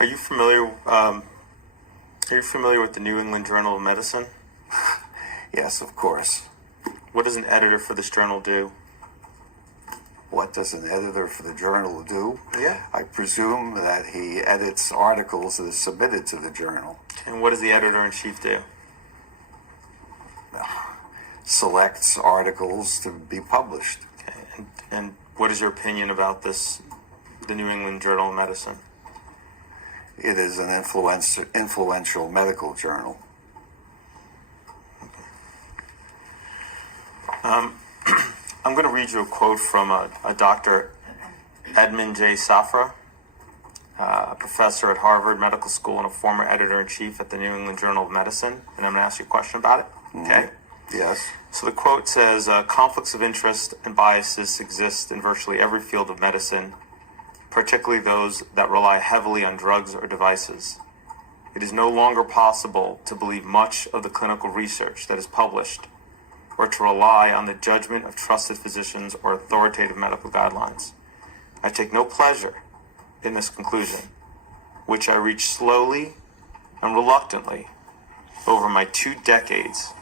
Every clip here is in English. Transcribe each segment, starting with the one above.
Are you familiar? Are you familiar with the New England Journal of Medicine? Yes, of course. What does an editor for this journal do? What does an editor for the journal do? Yeah. I presume that he edits articles that are submitted to the journal. And what does the editor-in-chief do? Selects articles to be published. Okay. And what is your opinion about this, the New England Journal of Medicine? It is an influential medical journal. I'm going to read you a quote from a Dr. Edmund J. Safra, a professor at Harvard Medical School and a former editor-in-chief at the New England Journal of Medicine, and I'm going to ask you a question about it. Okay? Yes. So the quote says, conflicts of interest and biases exist in virtually every field of medicine, particularly those that rely heavily on drugs or devices. It is no longer possible to believe much of the clinical research that is published or to rely on the judgment of trusted physicians or authoritative medical guidelines. I take no pleasure in this conclusion, which I reach slowly and reluctantly over my 2 decades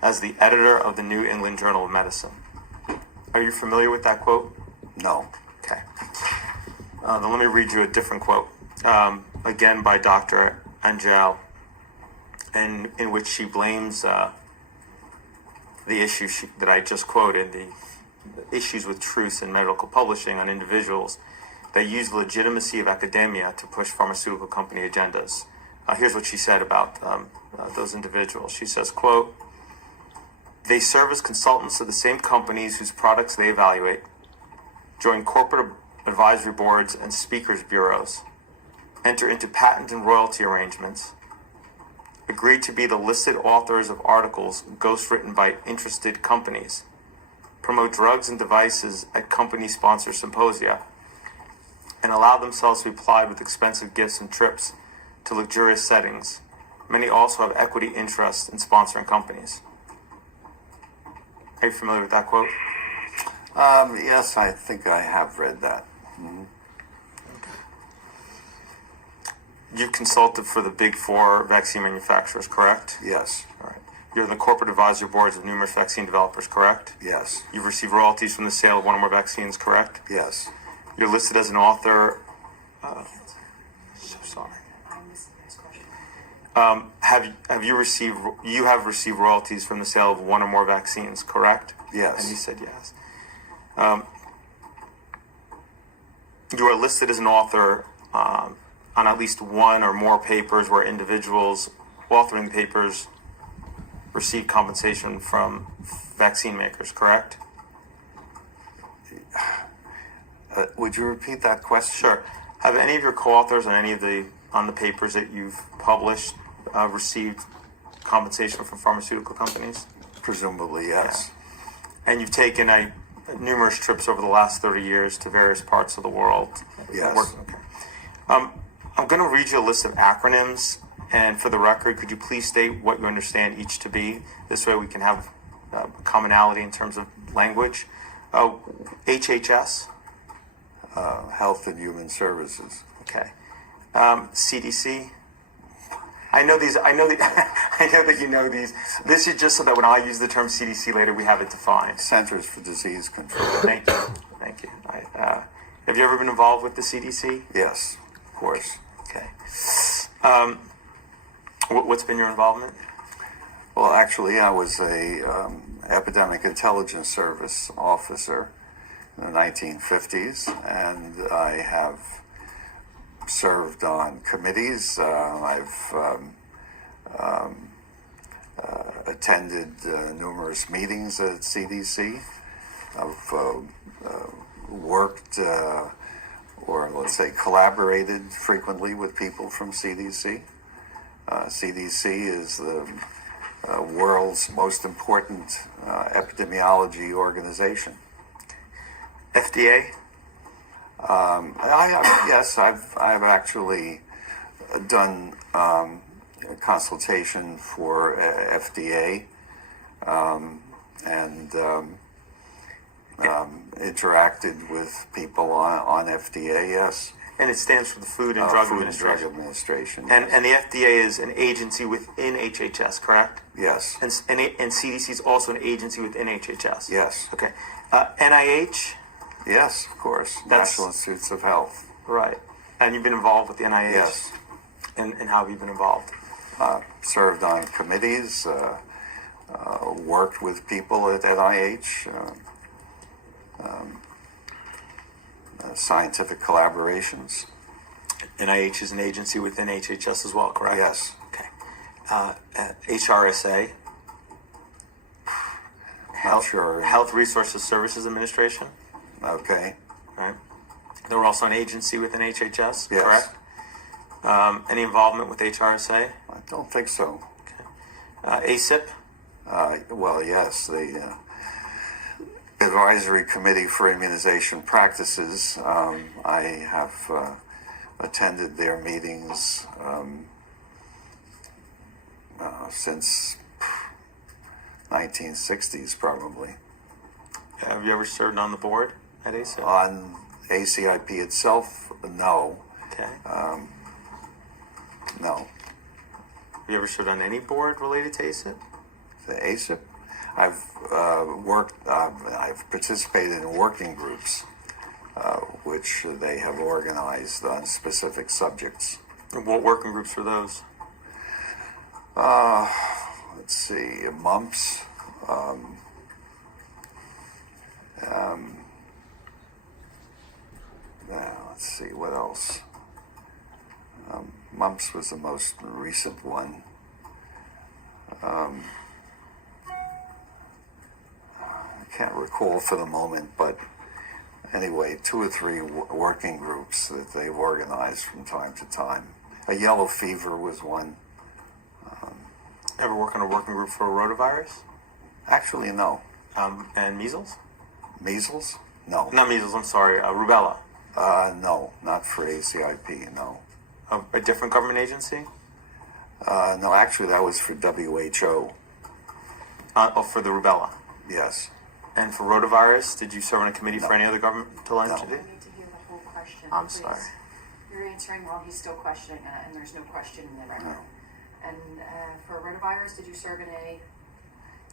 as the editor of the New England Journal of Medicine. Are you familiar with that quote? No. Okay. Then let me read you a different quote, again by Dr. Angel, in which she blames the issue that I just quoted, the issues with truth in medical publishing, on individuals that use the legitimacy of academia to push pharmaceutical company agendas. Here's what she said about those individuals. She says, quote, "They serve as consultants of the same companies whose products they evaluate, join corporate advisory boards and speakers bureaus, enter into patent and royalty arrangements, agree to be the listed authors of articles ghostwritten by interested companies, promote drugs and devices at company-sponsored symposia, and allow themselves to be plied with expensive gifts and trips to luxurious settings. Many also have equity interests in sponsoring companies." Are you familiar with that quote? Yes, I think I have read that. Mm-hmm. You've consulted for the big 4 vaccine manufacturers, correct? Yes. All right. You're in the corporate advisory boards of numerous vaccine developers, correct? Yes. You've received royalties from the sale of one or more vaccines, correct? Yes. You're listed as an author. So sorry. Have you received royalties from the sale of one or more vaccines, correct? Yes. And you said yes. You are listed as an author on at least one or more papers where individuals authoring the papers receive compensation from vaccine makers, correct? Would you repeat that question? Sure. Have any of your co-authors on the papers that you've published received compensation from pharmaceutical companies? Presumably, yes. Yeah. And you've taken numerous trips over the last 30 years to various parts of the world. Yes. Okay. I'm going to read you a list of acronyms, and for the record, could you please state what you understand each to be? This way we can have commonality in terms of language. HHS. Health and Human Services. Okay. CDC. I know these. I know that you know these. This is just so that when I use the term CDC later, we have it defined. Centers for Disease Control. Thank you. Thank you. Have you ever been involved with the CDC? Yes, of course. Okay. What's been your involvement? Well, actually, I was a epidemic intelligence service officer in the 1950s, and I have served on committees. I've attended numerous meetings at CDC. I've worked, or let's say collaborated frequently with people from CDC. CDC is the world's most important epidemiology organization. FDA? Yes, I've actually done consultation for FDA and interacted with people on FDA. Yes. And it stands for the Food and Drug Food and Drug Administration. Administration. And the FDA is an agency within HHS, correct? Yes. And CDC is also an agency within HHS. Yes. Okay. NIH. Yes, of course. That's- National Institutes of Health. Right. And you've been involved with the NIH. Yes. And how have you been involved? Served on committees, worked with people at NIH, scientific collaborations. NIH is an agency within HHS as well, correct? Yes. Okay. HRSA. Not sure. Health Resources Services Administration. Okay. Right. They were also an agency within HHS, Yes. correct? Any involvement with HRSA? I don't think so. ACIP? Well, yes, the Advisory Committee for Immunization Practices. I have attended their meetings since 1960s, probably. Have you ever served on the board at ACIP? On ACIP itself, no. Okay. No. Have you ever served on any board related to ACIP? The ACIP? I've I've participated in working groups, which they have organized on specific subjects. And what working groups were those? Let's see, mumps. Let's see, what else? Mumps was the most recent one. I can't recall for the moment, but anyway, 2 or 3 working groups that they've organized from time to time. A yellow fever was one. Ever work on a working group for rotavirus? Actually, no. And measles? Measles? No. Not measles, I'm sorry, rubella. No, not for ACIP, no. A different government agency? No, actually, that was for WHO. For the rubella. Yes. And for rotavirus, did you serve on a committee for any other governmental entity? I need to hear the whole question. I'm please. sorry. You're answering while he's still questioning, and there's no question in the record. No. And for rotavirus, did you serve in a?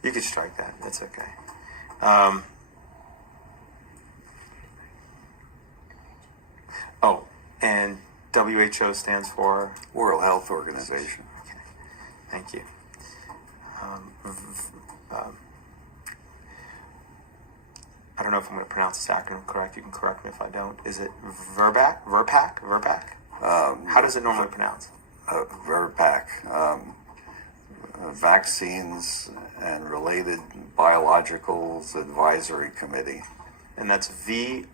You could strike that. That's okay. And WHO stands for? World Health Organization. Okay. Thank you. I don't know if I'm going to pronounce this acronym correct. You can correct me if I don't. Is it VRBAC? VRBAC? VRBAC? How does it normally pronounce? VRBAC. Vaccines and Related Biologicals Advisory Committee. And that's VRBPAC.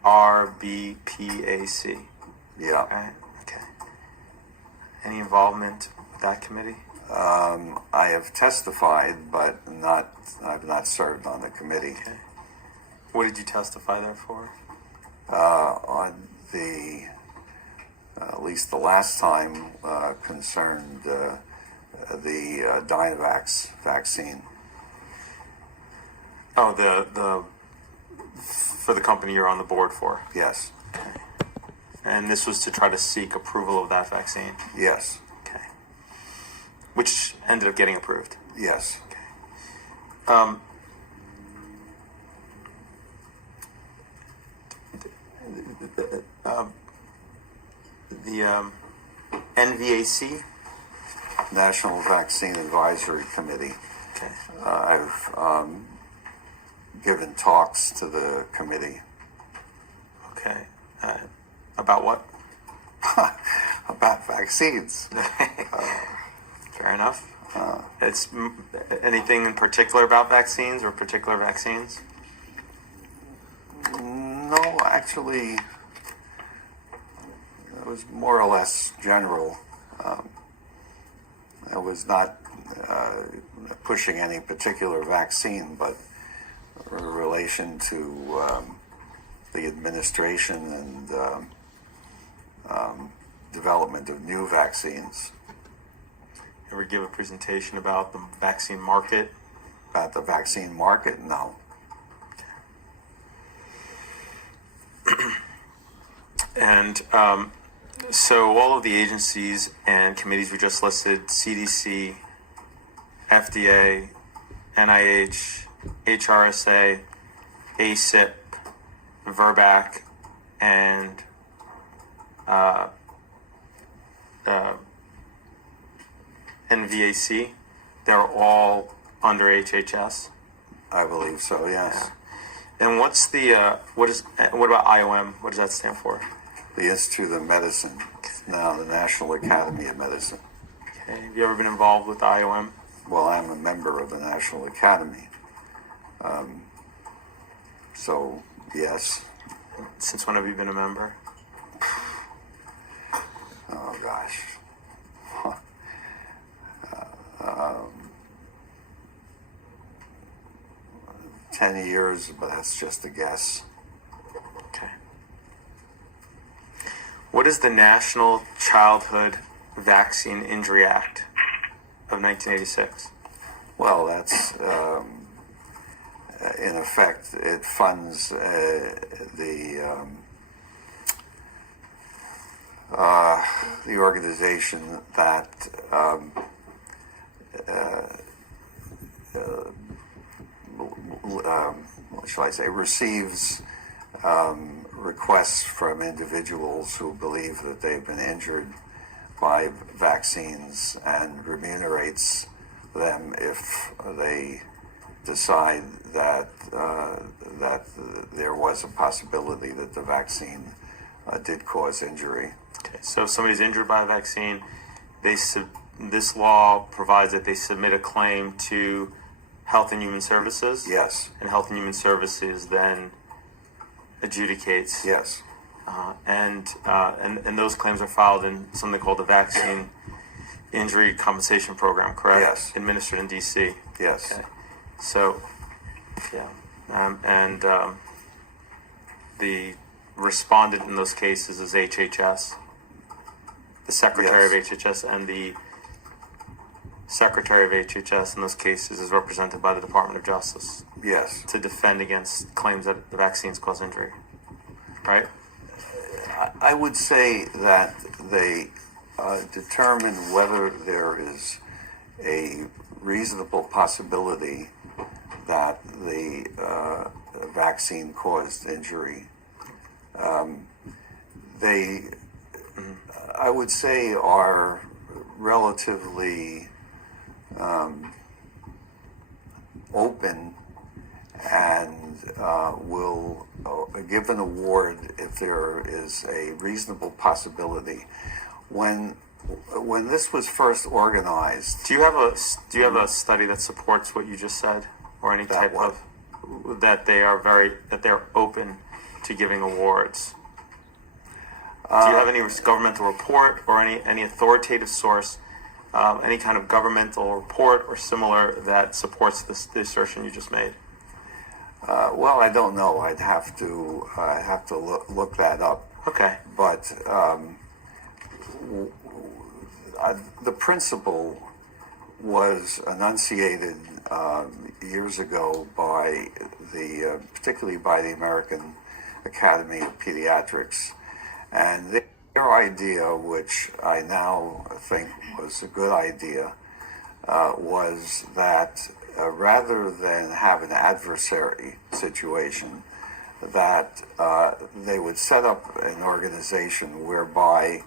Yeah. Right? Okay. Any involvement with that committee? I have testified, but I've not served on the committee. Okay. What did you testify there for? On the, at least the last time, concerned the Dynavax vaccine. Oh, for the company you're on the board for. Yes. Okay. And this was to try to seek approval of that vaccine. Yes. Okay. Which ended up getting approved. Yes. The NVAC. National Vaccine Advisory Committee. Okay. I've given talks to the committee Okay. About what? about vaccines. Fair enough. It's anything in particular about vaccines or particular vaccines? No, actually, it was more or less general. I was not pushing any particular vaccine, but in relation to the administration and development of new vaccines. Ever give a presentation about the vaccine market? About the vaccine market, no. And So all of the agencies and committees we just listed, CDC, FDA, NIH, HRSA, ACIP, VRBAC, and NVAC, they're all under HHS. I believe so, yes. And what's the what about IOM? What does that stand for? The Institute of Medicine, now the National Academy of Medicine. Okay. Have you ever been involved with IOM? Well, I'm a member of the National Academy. So, yes. Since when have you been a member? Oh, gosh. 10 years, but that's just a guess. Okay. What is the National Childhood Vaccine Injury Act of 1986? Well, that's, in effect, it funds the organization that what shall I say, receives requests from individuals who believe that they've been injured by vaccines and remunerates them if they decide that that there was a possibility that the vaccine did cause injury. Okay. So if somebody's injured by a vaccine, this law provides that they submit a claim to Health and Human Services. Yes. And Health and Human Services then adjudicates. Yes. And those claims are filed in something called the Vaccine Injury Compensation Program, correct? Yes. Administered in D.C. Yes. Okay. So, yeah. The respondent in those cases is HHS, the Secretary Yes. of HHS, and the Secretary of HHS in those cases is represented by the Department of Justice Yes. to defend against claims that the vaccines cause injury, right? I would say that they determine whether there is a reasonable possibility that the vaccine caused injury. They, I would say, are relatively open and will give an award if there is a reasonable possibility. When this was first organized, Do you have a study that supports what you just said, or any That type what? of that they're open to giving awards? Do you have any governmental report or any authoritative source, any kind of governmental report or similar that supports the assertion you just made? well, I don't know. I'd have to look that up. Okay. But the principle was enunciated years ago by particularly by the American Academy of Pediatrics, and their idea, which I now think was a good idea, was that rather than have an adversary situation, that they would set up an organization whereby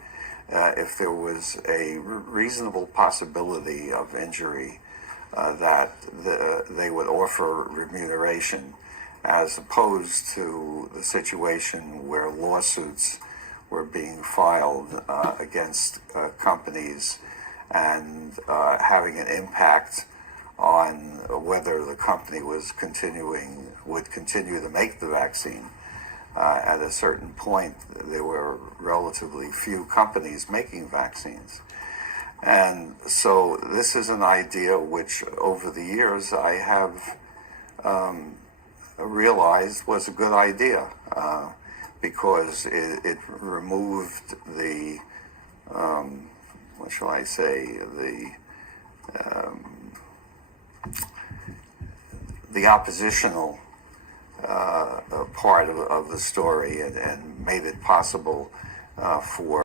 if there was a reasonable possibility of injury, that they would offer remuneration, as opposed to the situation where lawsuits were being filed against companies and having an impact on whether the company would continue to make the vaccine. At a certain point, there were relatively few companies making vaccines. And so this is an idea which over the years I have realized was a good idea, because it removed the, what shall I say, the oppositional part of the story, and made it possible for